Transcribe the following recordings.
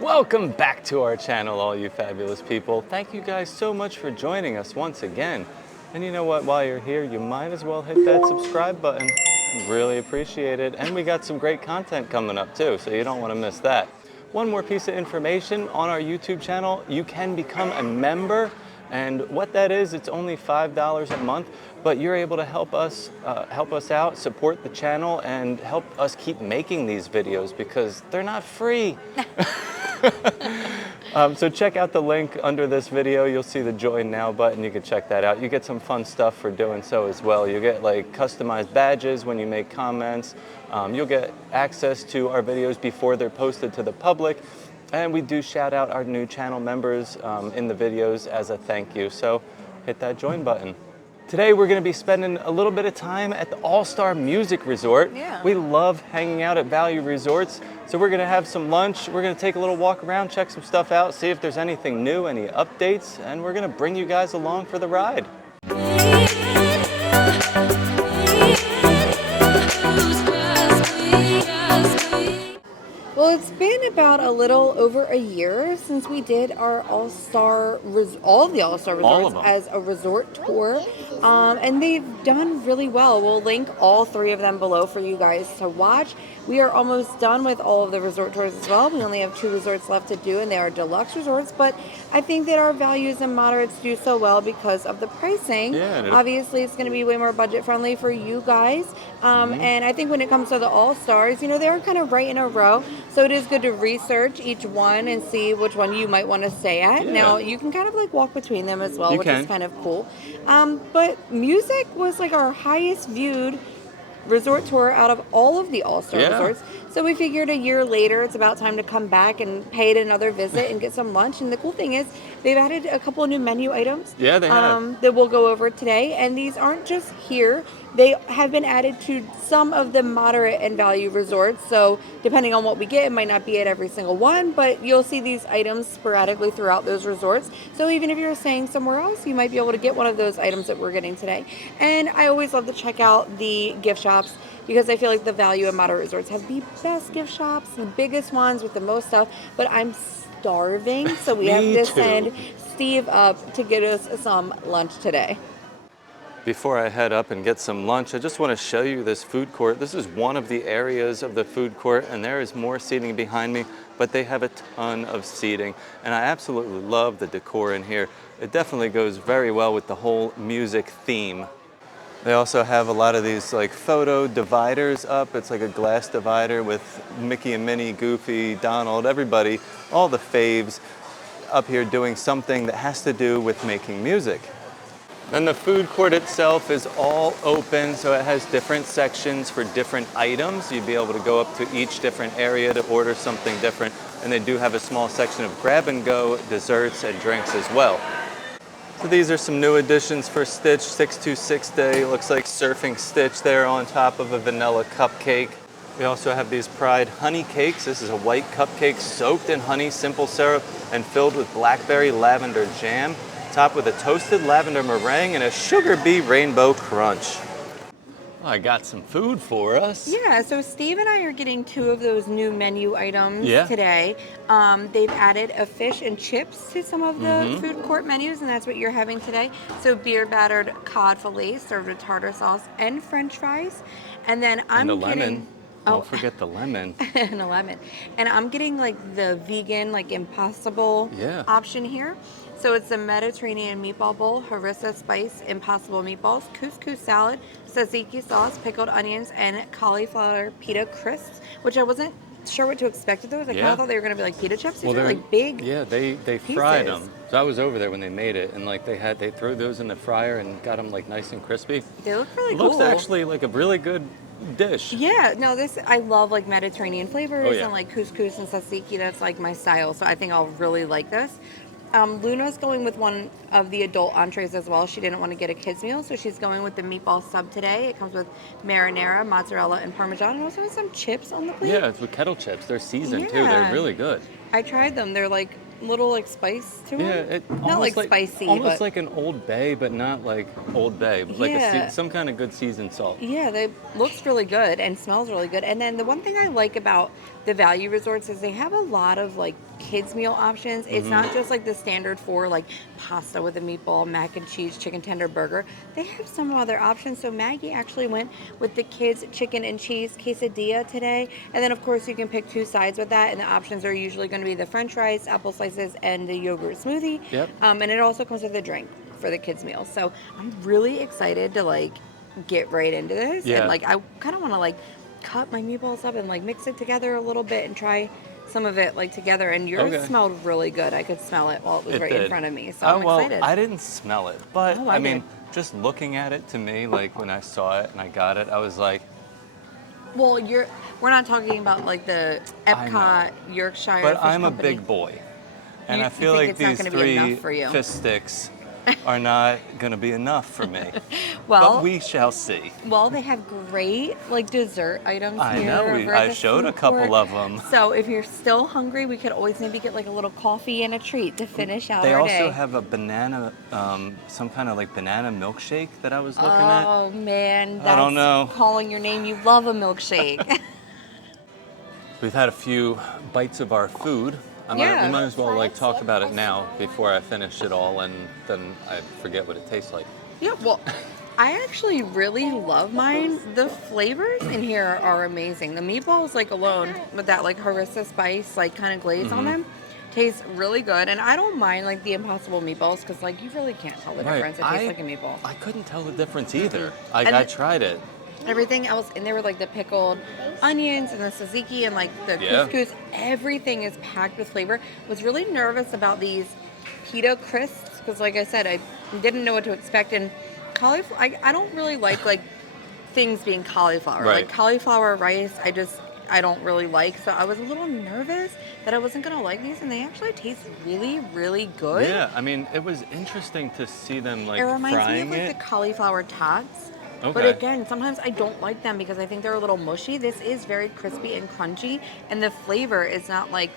Welcome back to our channel, all you fabulous people. Thank you guys so much for joining us once again. And you know what, while you're here, you might as well hit that subscribe button. Really appreciate it. And we got some great content coming up too, so you don't want to miss that. One more piece of information on our YouTube channel, you can become a member. And what that is, it's only $5 a month, but you're able to help us out, support the channel, and help us keep making these videos because they're not free. So check out the link under this video. You'll see the Join Now button. You can check that out. You get some fun stuff for doing so as well. You get like customized badges when you make comments. You'll get access to our videos before they're posted to the public. And we do shout out our new channel members in the videos as a thank you. So hit that join button. Today we're going to be spending a little bit of time at the All-Star Music Resort. Yeah. We love hanging out at value resorts. So we're going to have some lunch. We're going to take a little walk around, check some stuff out, see if there's anything new, any updates, and we're going to bring you guys along for the ride. Well, it's been about a little over a year since we did our all of the All-Star resorts as a resort tour, and they've done really well. We'll link all three of them below for you guys to watch. We are almost done with all of the resort tours as well. We only have 2 resorts left to do, and they are deluxe resorts, but I think that our values and moderates do so well because of the pricing. Yeah, obviously, it's going to be way more budget friendly for you guys, and I think when it comes to the All-Stars, you know, they're kind of right in a row. So it is good to research each one and see which one you might want to stay at. Yeah. Now, you can kind of like walk between them as well, which can. is kind of cool. But music was like our highest viewed resort tour out of all of the All-Star resorts. So we figured a year later, it's about time to come back and pay it another visit and get some lunch. And the cool thing is they've added a couple of new menu items. Yeah, they have. That we'll go over today. And these aren't just here. They have been added to some of the moderate and value resorts. So depending on what we get, it might not be at every single one, but you'll see these items sporadically throughout those resorts. So even if you're staying somewhere else, you might be able to get one of those items that we're getting today. And I always love to check out the gift shops because I feel like the value and moderate resorts have the best gift shops, the biggest ones with the most stuff, but I'm starving, so we have to send Steve up to get us some lunch today. Before I head up and get some lunch, I just want to show you this food court. This is one of the areas of the food court, and there is more seating behind me, but they have a ton of seating. And I absolutely love the decor in here. It definitely goes very well with the whole music theme. They also have a lot of these like photo dividers up. It's like a glass divider with Mickey and Minnie, Goofy, Donald, everybody, all the faves up here doing something that has to do with making music. Then the food court itself is all open, so it has different sections for different items. You'd be able to go up to each different area to order something different. And they do have a small section of grab-and-go desserts and drinks as well. So these are some new additions for Stitch 626 Day. It looks like surfing Stitch there on top of a vanilla cupcake. We also have these Pride honey cakes. This is a white cupcake soaked in honey, simple syrup, and filled with blackberry lavender jam, topped with a toasted lavender meringue and a sugar bee rainbow crunch. I got some food for us. Yeah, so Steve and I are getting 2 of those new menu items today. They've added a fish and chips to some of the food court menus, and that's what you're having today. So beer-battered cod fillet served with tartar sauce and French fries. And then I'm getting... lemon. Don't forget the lemon. And a lemon. And I'm getting like the vegan, like Impossible option here. So it's a Mediterranean meatball bowl, harissa spice, Impossible meatballs, couscous salad, tzatziki sauce, pickled onions, and cauliflower pita crisps, which I wasn't sure what to expect of those. I kind of thought they were going to be like pita chips. These are like big. Yeah, they fried them. So I was over there when they made it, and like they threw those in the fryer and got them like nice and crispy. They look really cool. Looks actually like a really good dish. Yeah, no, I love like Mediterranean flavors and like couscous and tzatziki. That's like my style, so I think I'll really like this. Luna's going with one of the adult entrees as well. She didn't want to get a kid's meal, so she's going with the meatball sub today. It comes with marinara, mozzarella, and Parmesan, and also has some chips on the plate. Yeah, it's with kettle chips. They're seasoned too. They're really good. I tried them. They're like little like spice to them. Yeah, not like spicy, almost but like an Old Bay, but not like Old Bay. Like some kind of good seasoned salt. Yeah, they looks really good and smells really good. And then the one thing I like about the value resorts is they have a lot of like kids meal options. It's not just like the standard for like pasta with a meatball, mac and cheese, chicken tender burger. They have some other options. So Maggie actually went with the kids chicken and cheese quesadilla today. And then of course you can pick 2 sides with that, and the options are usually going to be the french fries, apple slices, and the yogurt smoothie. Yep. And it also comes with a drink for the kids meal. So I'm really excited to like get right into this. Yeah. And like I kind of want to like cut my meatballs up and like mix it together a little bit and try some of it like together. And yours Okay. smelled really good. I could smell it while it was It right in did. front of me. So I'm well, excited. I didn't smell it, but Oh, I I mean, did. just looking at it to me, like when I saw it and I got it, I was like, Well, we're not talking about like the I know. Epcot Yorkshire. but Fish I'm a Company. big boy. And You- I you feel think like it's not these gonna be 3 enough for you? fish sticks are not going to be enough for me. Well, but we shall see. Well, they have great like dessert items I here. know, over at I the showed a food couple court. of them. So if you're still hungry, we could always maybe get like a little coffee and a treat to finish out They our also day. have a banana, some kind of like banana milkshake that I was looking at. Oh man, that's I don't know. calling your name. You love a milkshake. We've had a few bites of our food. We might as well like talk about it now before I finish it all, and then I forget what it tastes like. Yeah, well, I actually really love mine. The flavors in here are amazing. The meatballs, like alone, with that like harissa spice, like kind of glaze on them, taste really good. And I don't mind like the Impossible meatballs because like you really can't tell the difference. It tastes like a meatball. I couldn't tell the difference either. And I tried it. Everything else in there with like the pickled onions and the tzatziki and like the Yeah. couscous, everything is packed with flavor. Was really nervous about these pita crisps because, like I said, I didn't know what to expect. And cauliflower, I don't really like things being cauliflower. Right. Like cauliflower rice, I don't really like. So I was a little nervous that I wasn't gonna like these, and they actually taste really, really good. Yeah, I mean, it was interesting to see them like It reminds me of frying like it. the cauliflower tots. But Okay. again, sometimes I don't like them because I think they're a little mushy. This is very crispy and crunchy, and the flavor is not like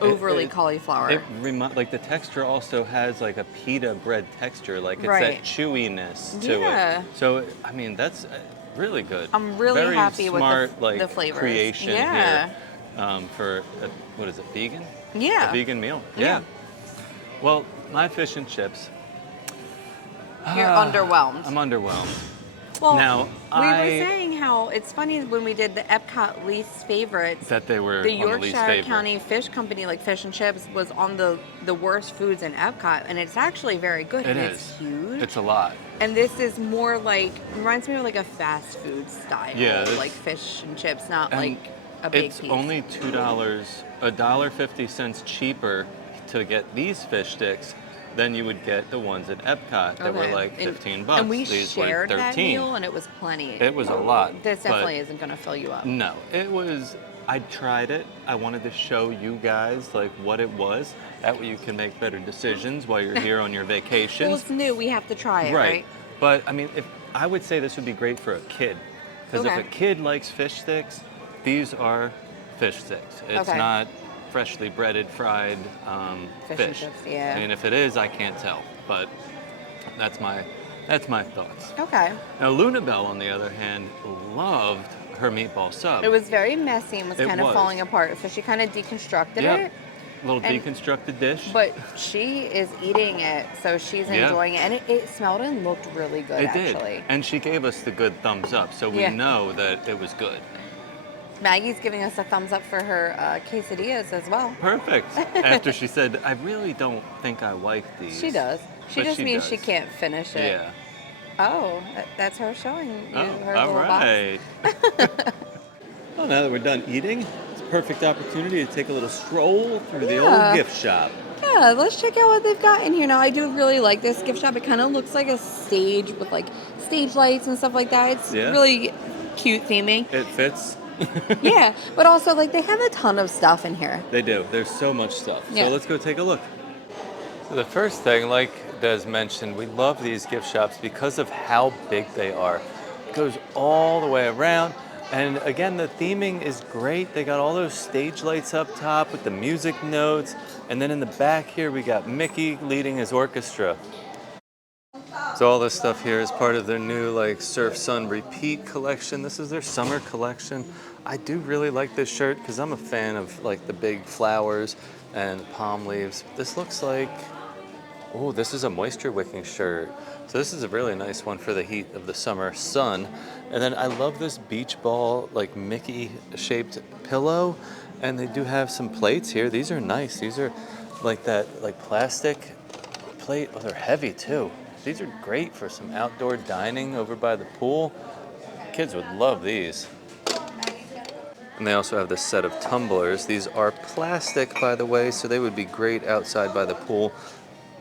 overly cauliflower. It like the texture also has like a pita bread texture, like it's Right. that chewiness to Yeah. it. So I mean, that's really good. I'm really Very happy with smart, the like, flavors. creation Yeah. here for what is it, vegan? Yeah. A vegan meal. Yeah. Well, my fish and chips. You're underwhelmed. I'm underwhelmed. Well, Now, we were saying how it's funny when we did the Epcot least favorites. That they were The on the least Yorkshire favorite. County Fish Company, like fish and chips, was on the worst foods in Epcot, and it's actually very good. It and is. It's huge. It's a lot. And this is more like, reminds me of like a fast food style. Yeah, this- like fish and chips, not And like a big it's piece. only $2, $1.50 cheaper to get these fish sticks than you would get the ones at Epcot that were Okay. like And- $15. And we These shared were that 13. meal, and it was plenty. It was a lot. This but definitely isn't going to fill you up. No, it was. I tried it. I wanted to show you guys like what it was. That way you can make better decisions while you're here on your Well, vacations. it's new. We have to try it, right? But I mean, if I would say this would be great for a kid, because if Okay. a kid likes fish sticks, these are fish sticks. It's Okay. not freshly breaded, fried Fish fish. and chips, yeah. And if it is, I can't tell. But that's my thoughts. Okay. Now, Lunabelle, on the other hand, loved her meatball sub. It was very messy and was It kind of was. falling apart, so she kind of deconstructed Yep. it. Little And- deconstructed dish. But she is eating it, so she's Yeah. enjoying it, and it smelled and looked really good. it actually. did. And she gave us the good thumbs up, so we Yeah. know that it was good. Maggie's giving us a thumbs up for her quesadillas as well. Perfect. After she said, I really don't think I like these. She does. She But just she means she does. can't finish it. Yeah. Oh, that's her showing you her all little box. right. Well, now that we're done eating, it's a perfect opportunity to take a little stroll through the Yeah. old gift shop. Yeah, let's check out what they've got in here. Now, I do really like this gift shop. It kind of looks like a stage with like stage lights and stuff like that. It's Yeah. really cute theming. It fits. Yeah, but also like they have a ton of stuff in here. They do. There's so much stuff. Yeah. So let's go take a look. So the first thing, like Des mentioned, we love these gift shops because of how big they are. It goes all the way around. And again, the theming is great. They got all those stage lights up top with the music notes. And then in the back here, we got Mickey leading his orchestra. So all this stuff here is part of their new like Surf Sun Repeat collection. This is their summer collection. I do really like this shirt because I'm a fan of like the big flowers and palm leaves. This looks like, oh, this is a moisture wicking shirt. So this is a really nice one for the heat of the summer sun. And then I love this beach ball, like Mickey shaped pillow. And they do have some plates here. These are nice. These are like that, like plastic plate. Oh, they're heavy too. These are great for some outdoor dining over by the pool. Kids would love these. And they also have this set of tumblers. These are plastic, by the way, so they would be great outside by the pool.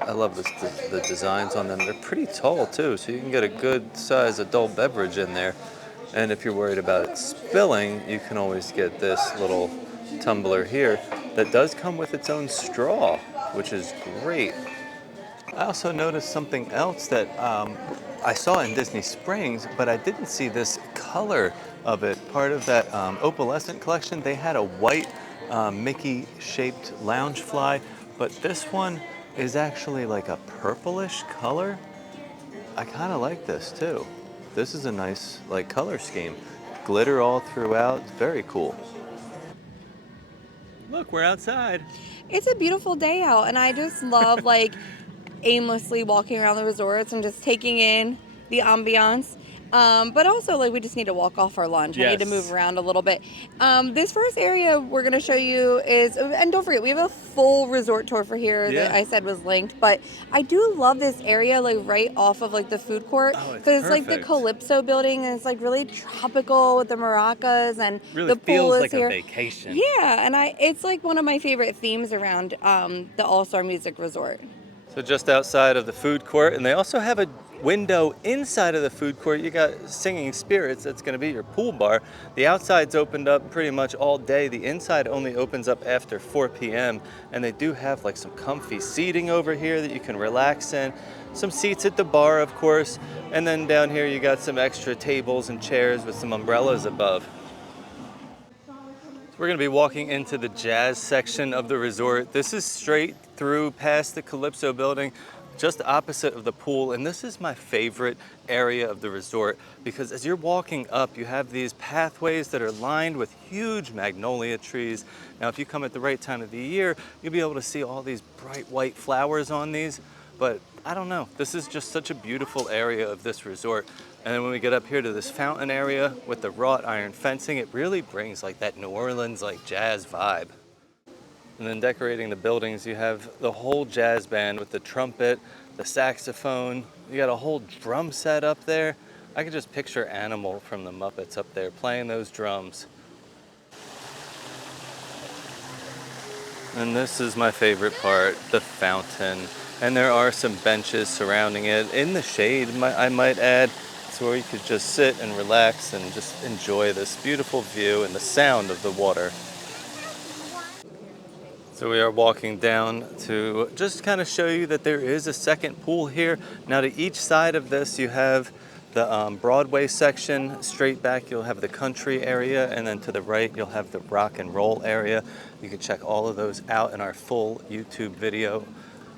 I love the designs on them. They're pretty tall too, so you can get a good size adult beverage in there. And if you're worried about it spilling, you can always get this little tumbler here that does come with its own straw, which is great. I also noticed something else that I saw in Disney Springs, but I didn't see this color of it. Part of that opalescent collection, they had a white Mickey-shaped loungefly, but this one is actually like a purplish color. I kind of like this too. This is a nice like color scheme. Glitter all throughout, it's very cool. Look, we're outside. It's a beautiful day out, and I just love like aimlessly walking around the resorts and just taking in the ambiance. But also, like, we just need to walk off our lunch. I need to move around a little bit. This first area we're going to show you is, and don't forget, we have a full resort tour for here that I said was linked. But I do love this area, like, right off of, like, the food court. Because it's, like, the Calypso building, and it's, like, really tropical with the maracas, and Really the pool feels is like here. a vacation. Yeah, and it's, like, one of my favorite themes around the All-Star Music Resort. So just outside of the food court, and they also have a window inside of the food court. You got Singing Spirits, that's gonna be your pool bar. The outside's opened up pretty much all day. The inside only opens up after 4 p.m. And they do have like some comfy seating over here that you can relax in. Some seats at the bar, of course. And then down here you got some extra tables and chairs with some umbrellas above. We're going to be walking into the jazz section of the resort. This is straight through past the Calypso building, just opposite of the pool. And this is my favorite area of the resort because as you're walking up, you have these pathways that are lined with huge magnolia trees. Now, if you come at the right time of the year, you'll be able to see all these bright white flowers on these. But I don't know, this is just such a beautiful area of this resort. And then when we get up here to this fountain area with the wrought iron fencing, it really brings like that New Orleans like jazz vibe. And then decorating the buildings, you have the whole jazz band with the trumpet, the saxophone. You got a whole drum set up there. I could just picture Animal from the Muppets up there playing those drums. And this is my favorite part, the fountain. And there are some benches surrounding it in the shade, I might add. So where you could just sit and relax and just enjoy this beautiful view and the sound of the water. So we are walking down to just kind of show you that there is a second pool here. Now to each side of this you have the Broadway section. Straight back you'll have the country area, and then to the right you'll have the rock and roll area. You can check all of those out in our full YouTube video.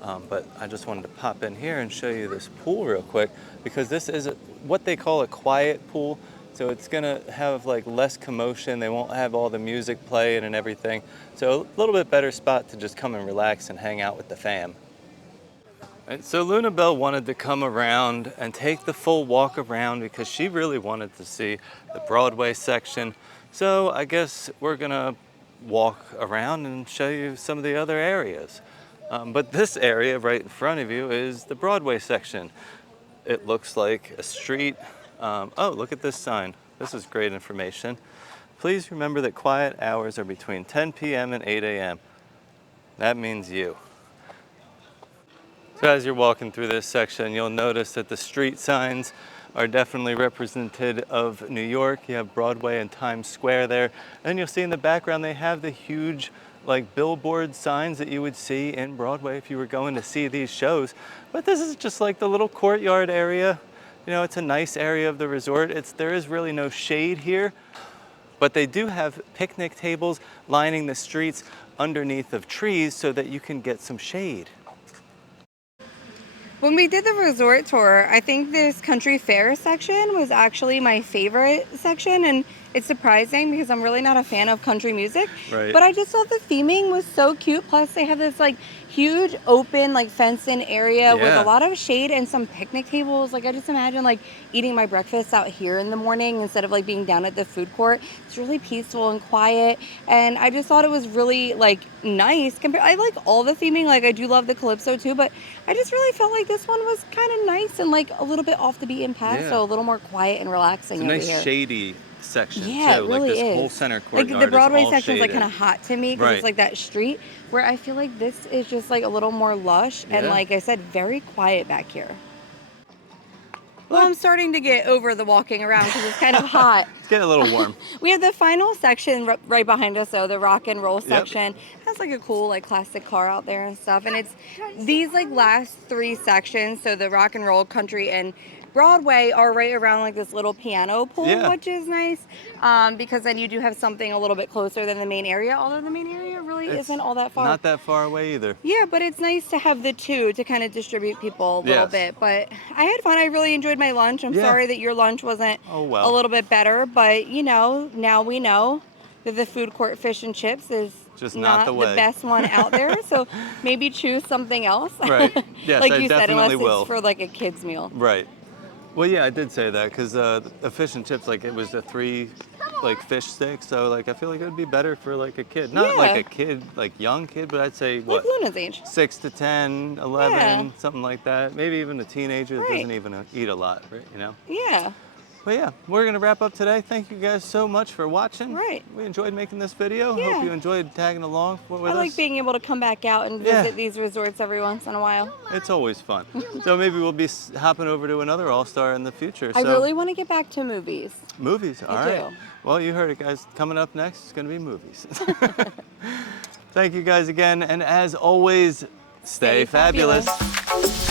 But I just wanted to pop in here and show you this pool real quick because this is what they call a quiet pool. So it's gonna have like less commotion. They won't have all the music playing and everything. So a little bit better spot to just come and relax and hang out with the fam. And so Luna Bell wanted to come around and take the full walk around because she really wanted to see the Broadway section. So I guess we're gonna walk around and show you some of the other areas. But this area right in front of you is the Broadway section. It looks like a street. Oh, look at this sign. This is great information. Please remember that quiet hours are between 10 p.m. and 8 a.m. That means you. So as you're walking through this section, you'll notice that the street signs are definitely representative of New York. You have Broadway and Times Square there. And you'll see in the background they have the huge like billboard signs that you would see in Broadway if you were going to see these shows. But this is just like the little courtyard area. You know, it's a nice area of the resort. There is really no shade here, but they do have picnic tables lining the streets underneath of trees so that you can get some shade. When we did the resort tour, I think this country fair section was actually my favorite section, and It's surprising because I'm really not a fan of country music. Right. But I just thought the theming was so cute. Plus, they have this like huge open, like fenced-in area with Yeah. a lot of shade and some picnic tables. Like I just imagine like eating my breakfast out here in the morning instead of like being down at the food court. It's really peaceful and quiet, and I just thought it was really like nice. I like all the theming. Like I do love the calypso too, but I just really felt like this one was kind of nice and like a little bit off the beaten path, Yeah. so a little more quiet and relaxing It's a over nice here. shady section Yeah, too. it really like this is. whole center Like courtyard the Broadway is all section is like shaded. kind of hot to me because Right. it's like that street. Where I feel like this is just like a little more lush and, Yeah. like I said, very quiet back here. Well, I'm starting to get over the walking around because it's kind of hot. It's getting a little warm. We have the final section right behind us, though, the rock and roll Yep. section. Has like a cool like classic car out there and stuff. And it's these like last three sections, so the rock and roll, country, and Broadway are right around like this little piano pool, Yeah. which is nice because then you do have something a little bit closer than the main area, although the main area really It's isn't all that far. Not that far away either. Yeah, but it's nice to have the two to kind of distribute people a little Yes. bit. But I had fun. I really enjoyed my lunch. I'm Yeah. sorry that your lunch wasn't Oh, well. a little bit better, but you know, now we know that the food court fish and chips is Just not the way. best one out there. So maybe choose something else. Right. Yes, like I you said, unless definitely will. it's for like a kid's meal. Right. Well, yeah, I did say that because the fish and chips, like it was a 3 like fish stick, so like I feel like it would be better for like a kid, not like Yeah. a kid, like young kid, but I'd say Like what, Luna's age. 6 to 10, 11, Yeah. something like that. Maybe even a teenager that Right. doesn't even eat a lot, right? You know. Yeah. But yeah, we're gonna wrap up today. Thank you guys so much for watching. Right. We enjoyed making this video. Yeah. Hope you enjoyed tagging along with I us. like being able to come back out and Yeah. visit these resorts every once in a while. It's always fun. So maybe we'll be hopping over to another All-Star in the future. I So really want to get back to movies. movies. All I right. do. Well, you heard it, guys. Coming up next is going to be movies. Thank you guys again. And as always, stay Stay fabulous. fabulous.